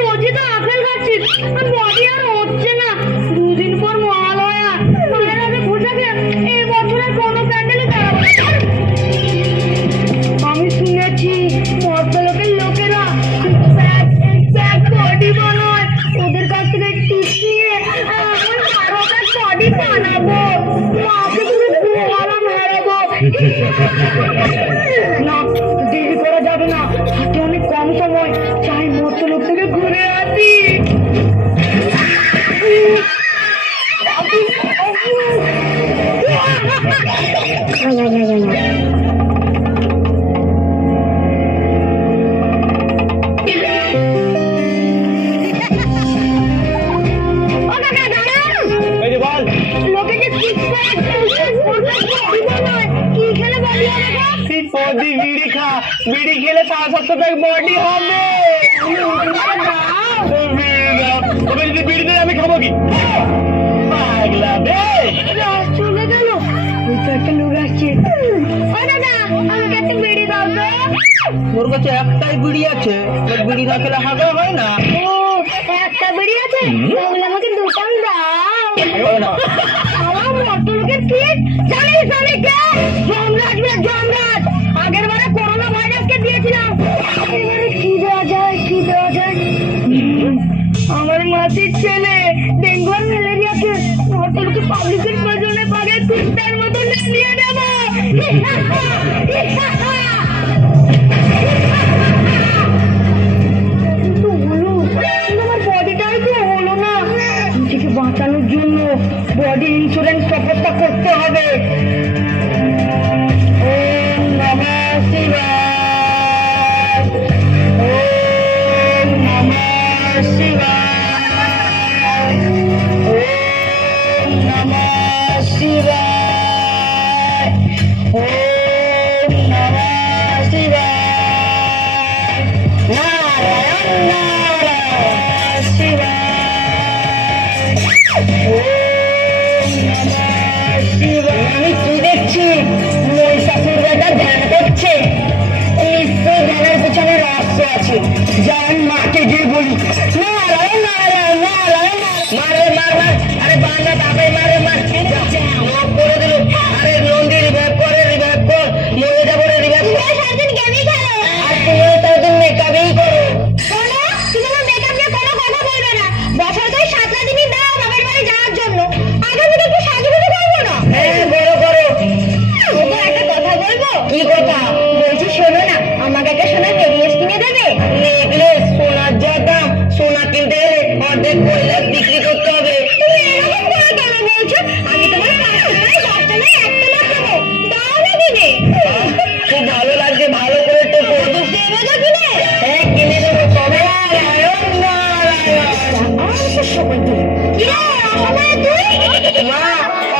রোজই তো আপেল খাচ্ছিস, বডি আর হচ্ছে না। দুদিন পর মহালয়া, মায়ের হাতে ঘোষাকে এই বছরের কোনো প্যান্ডেলে দাঁড়াবো না। আমি শুনেছি মধ্যলোকের লোকেরা বডি বানায়, ওদের কাছ থেকে টিপস নিয়ে আরো বডি বানাবো, মাকে তুমি ভালো হারাবো। না, দেরি করা যাবে না, হাতে অনেক কম সময়, চাই মধ্যলোক থেকে ঘুরে আসি। বিড়ি খেলে 7-7 প্যাক বডি হবে। বিড়ি দিয়ে আমি খাবো কি? পাগলা বেশ চলে গেল। ওই তো একটা লোক আসছে। ও দাদা, আমাকে একটা বিড়ি দাও তো। তোর কাছে একটাই বিড়ি আছে, বিড়ি না খেলে হাগা হয় না। ও, একটা বিড়ি আছে, তাহলে আমাকে দুটান দাও। আমার মতো লোকের ঠিক জানিস আমি কে? যমরাজ রে, যমরাজ। আগের বারে করোনা ভাইরাসকে দিয়েছিলাম, এবারে কি দেওয়া যায়, কি দেওয়া যায়? আমার মাসির ছেলে ডেঙ্গু আর ম্যালেরিয়াকে মতো লোকে পাবলিকের প্রয়োজনে পাগে কুত্তার মতো নিয়ে নেবো। বাঁচানোর জন্য বডি ইন্স্যুরেন্স ব্যবস্থা করতে হবে। ওম নমঃ শিবায়, ওম নমঃ শিবায়, ওম নমঃ শিবায়, ওম নমঃ শিবায়, নারায়ণ নারায়ণ শিবায়। আমি কি দেখছি? মহিষাসুর বেটা ধ্যান করছে, নিশ্চয়ই ধ্যানের পিছনে রহস্য আছে। যান মাকে গিয়ে বলি, নারায়ণ নারায়ণ নারায়ণ, মারে মার মার, আরে বাংলা বাবাই মারে মার করে দিল। আরে নন্দী রিভাইভ করে, রিভাইভ কর, মরে যাবো রে রিভাইভ কর। সারাদিন গেমই খেলো, আর তুমিও সারাদিন মেকআপই করো। শোনো, তুমি আমার মেকআপ নিয়ে কোনো কথা বলবে না। বছর তো 7 দিনই দাও বাবার বাড়ি যাওয়ার জন্য, আগামী একটু সাজুগুজু করবো না? হ্যাঁ করো করো। একটা কথা বলবো। কি কথা? বলছি শোনো না, আমাকে একটা সোনার নেকলেস কিনে দেবে? নেকলেস? সোনার যা দাম, সোনা কিনতে গেলে অর্ধেক কয়লা বিক্রি করতে হবে। তুমি এরকম করে কেন বলছো? আমি তোমার 5টা নয়, 10টা নয়, একটা মাত্র দেবো, দাও না দিবে? খুব ভালো লাগছে, ভালো করে তো দেবে না কিনে? হ্যাঁ কিনে দেবো, তবে নারায়ণ নারায়ণ। মা,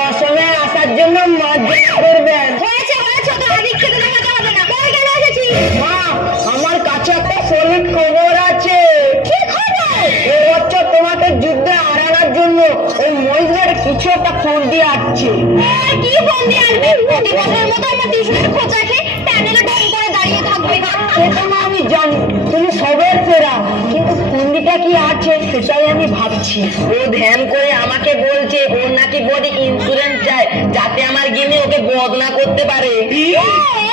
অসময়ে আসার জন্য মজা করবেন। হয়েছে হয়েছে, তো আদিক খেতে দেখাতে হবে না। কই গেলে এসেছিস? মা, আমার কাছে একটা সলিড খবর আছে। কি খবর? এবছর তোমাকে যুদ্ধে হারানোর জন্য ওই মহিলার কিছু একটা ফোন দিয়ে আসছে। কি ফোন দিয়ে আসবে? প্রতি বছরের মতো আমার টিউশনের খোঁচাকে প্যানেলে ঢং করে দাঁড়িয়ে থাকবে। সেটা না আমি জানি, তুমি সবের সেরা, কিন্তু ফোনটা কি আছে সেটাই আমি ভাবছি। ও ধ্যান করে আমাকে বলছে ওর নাকি বডি ইন্স্যুরেন্স চাই, যাতে আমার গিনি ওকে বদনা করতে পারে।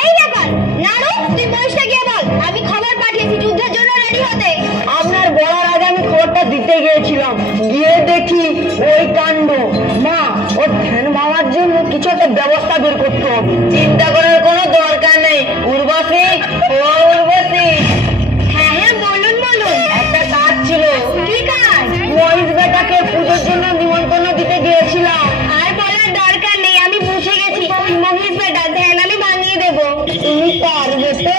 এই ব্যাপার নাড়ু, তুই বলিসটা গিয়ে বল আমি খবর পাঠিয়েছি যুদ্ধের জন্য রেডি হতে। আপনার বলার আগে আমি খবরটা দিতে গিয়েছিলাম, গিয়ে দেখি ওই কাণ্ড। মা, ওর ধ্যান মামার জন্য কিছু একটা ব্যবস্থা বের করতে হবে। চিন্তা করার কোনো দরকার নেই উর্বশী, ও উর্বশী। হ্যাঁ হ্যাঁ বলুন বলুন। একটা কাজ ছিল। কি কাজ? মহিষ বেটাকে পুজোর জন্য নিমন্ত্রণ দিতে গিয়েছিলাম। আর বলার দরকার নেই, আমি বুঝে গেছি। মহিষ বেটা ধ্যান আমি ভাঙিয়ে দেবো। তুমি পারবে তো?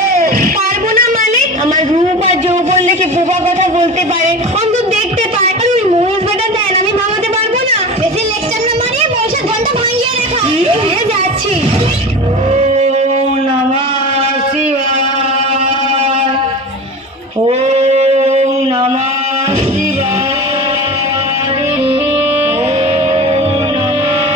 পারবো না মানে? আমার রূপ আর যৌবন দেখে বোবা কথা বলতে পারে, অন্তত দেখতে পায়। মহিষ বেটা ধ্যান আমি ভাঙাতে পারবো না। বেশি লেকচার না মারিয়ে বৈশাখ ঘন্টা ভাঙিয়ে রেখা। যাচ্ছি। ওম নমঃ শিবায়, ওম নমঃ শিবায়, ওম নমঃ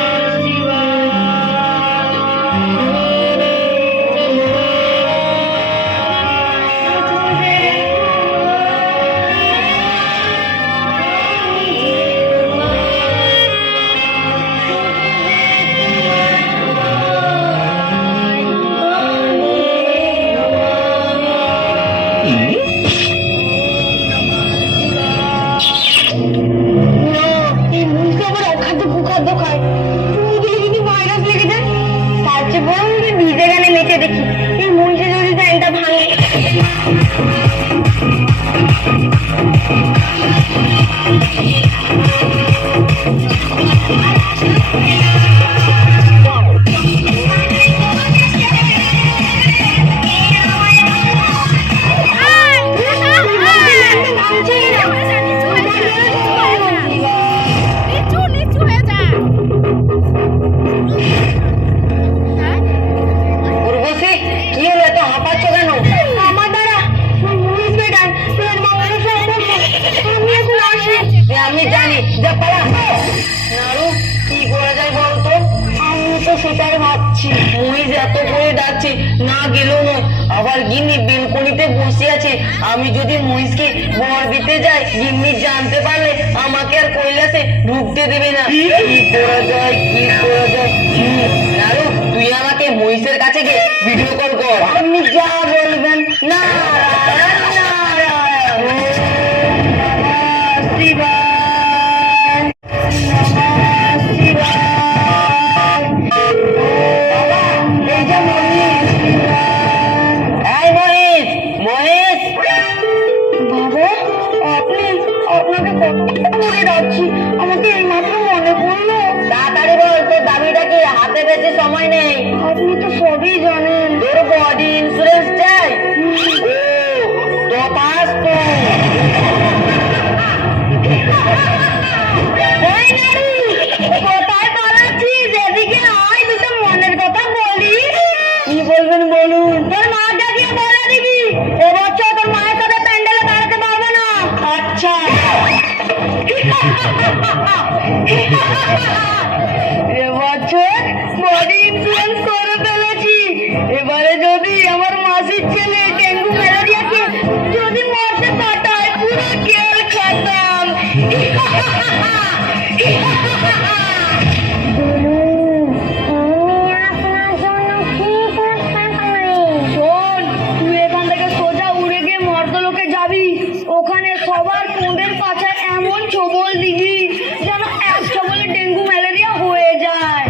উর্বশী, কি হলো, এত হাঁপাচ্ছ কেন? আমার দ্বারা আমি জানি, যা পালা। নাড়ু, কি করা যায় বলতো? আমি তো সেটাই ভাবছি। মহিষ এত করে ডাকছে, না গেলেও নয়। আবার গিন্নি বেলকনিতে বসে আছে। আমি যদি মহিষকে বর দিতে যাই, গিন্নি জানতে পারলে আমাকে আর কৈলাসে ঢুকতে দেবে না। কি করা যায়, কি করা যায়? নাড়ু, তুই আমাকে মহিষের কাছে গিয়ে ভিডিও কল কর। আপনি যা বলবেন। না আমাকে এই মাত্র মনে পড়লো। তাড়াতাড়ি বল, তোর দাবিটা কি? হাতে বেশি সময় নেই। আপনি তো সবই জানেন। তোর বডি ইন্স্যুরেন্স চাই? ও তথাস্তু। কোথায় পালাচ্ছিস? এদিকে আয়, দুটো মনের কথা বলি। কি বলবেন বলুন। তোর মাকে গিয়ে বলে দিবি এবছর তোর মায়ের সাথে প্যান্ডেলে দাঁড়াতে পারবে না। আচ্ছা। এবছর বডি ইন্স্যুরেন্স করে ফেলেছি। এবারে যদি আমার মাসির ছেলে ডেঙ্গু ম্যালেরিয়াকে যদি মরতে পাঠায়, পুরো খেল খতম। শোন, তুই এখান থেকে সোজা উড়ে গিয়ে মর্তলোকে যাবি। ওখানে সবার কুঁদের পাছায় এমন ছোবল দিবি যেন এক ছোবলে ডেঙ্গু ম্যালেরিয়া হয়ে যায়।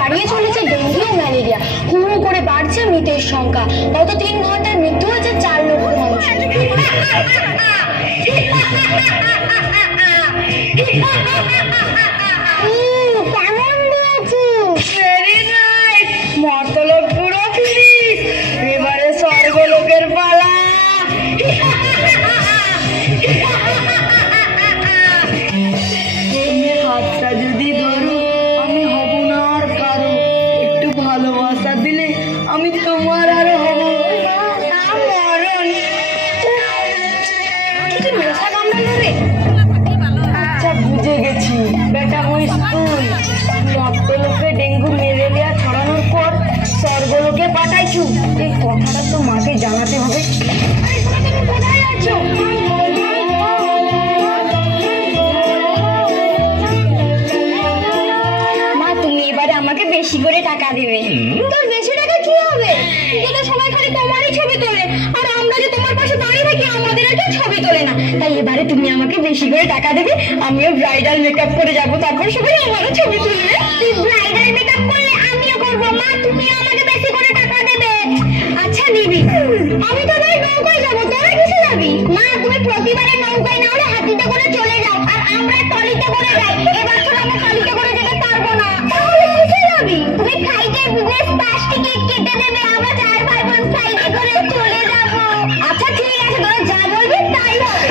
বাড়িয়ে চলেছে ডেঙ্গু ও ম্যালেরিয়া। হু হু করে বাড়ছে মৃতের সংখ্যা। গত 3 ঘন্টায় মৃত্যু হয়েছে 4 লক্ষ মানুষ। কেমন দিয়েছিস? Very nice. মর্তলোক পুরো ফিরিস। এবারে স্বর্গলোকের পালা। হাতটা যদি ধরো, আমি হব না আর কারো। একটু ভালোবাসা দিলে আমি তোমার আর হব। আচ্ছা, বুঝে গেছি। বেটা হইস তুই। মর্তলোকে ডেঙ্গু ম্যালেরিয়া ছড়ানোর পর স্বর্গলোকে পাঠাইছু। এই কথাটা তো মাকে জানাতে হবে। কোথায় আছো? আমাকে বেশি করে টাকা দিবে। তোর বেশি টাকা কি হবে? তোদের সবাই খালি তোমারই ছবি তোলে, আর আমরা যে তোমার পাশে দাঁড়িয়ে থাকি আমাদের একটা ছবি তোলে না। তাই এবারে তুমি আমাকে বেশি করে টাকা দেবে, আমিও ব্রাইডাল মেকআপ করে যাব, তারপর সবাই আমারও ছবি তুলবে। তুই ব্রাইডাল মেকআপ করলে আমিও করবো। মা, তুমি আমাকে বেশি করে টাকা দেবে। আচ্ছা, দিবি। আমি তো ভাই নৌকায় যাবো, তোরা কিসে যাবি? মা, তুমি প্রতিবারে নৌকায় না হলে হাতিতে করে চলে যাও, আর আমরা টলিতে করে যাই। এবছর আমরা টলিতে করে যেতে পারবো না। তুমি ফ্লাইটের বিজনেস পাস টিকিট কেটে দেবে, আমরা 4 ভাই বোন ফ্লাইটে করে চলে যাব। আচ্ছা ঠিক আছে, তোরা যা বলবি তাই হবে।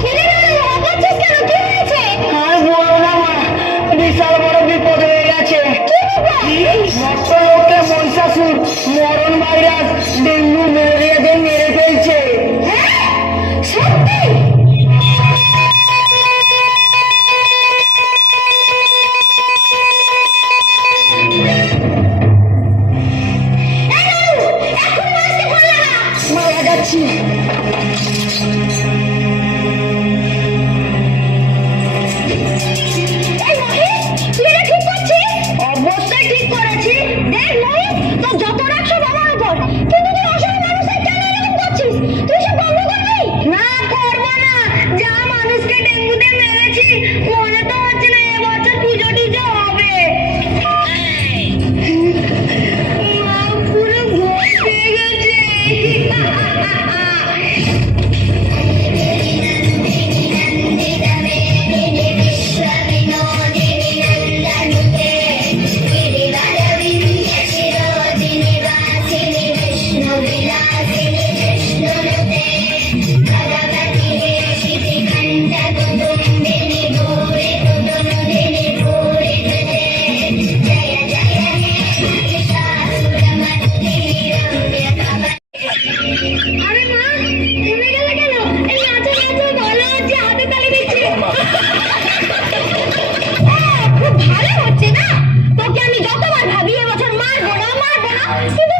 কি রে, হাঁপাচ্ছিস কেন? কি হয়েছে? আর বলো না মরণ ভাইরাস ডেঙ্গু ম্যালেরিয়াদের মেরে ফেলছে। সত্যি? মারা যাচ্ছি। অবশ্যই ঠিক করেছি। দেখ মহিত, তোর যত রাগ সব আমার উপর, কিন্তু তুই অসহায় মানুষের কেন এরকম করছিস? তুই সব বন্ধ করবি? না, করবো না। যা মানুষকে ডেঙ্গুতে মেরেছি, মনে তো হচ্ছে না এবছর পুজো টুজো হবে। মা, পুরো ভয় পেয়ে গেছে। আরে মা, থেমে গেলে কেন? এই নাচো নাচো, ভালো হচ্ছে, হাতে তালি দিচ্ছি। খুব ভালো হচ্ছে না? তোকে আমি যতবার ভাবি এবছর মারবো না, কিন্তু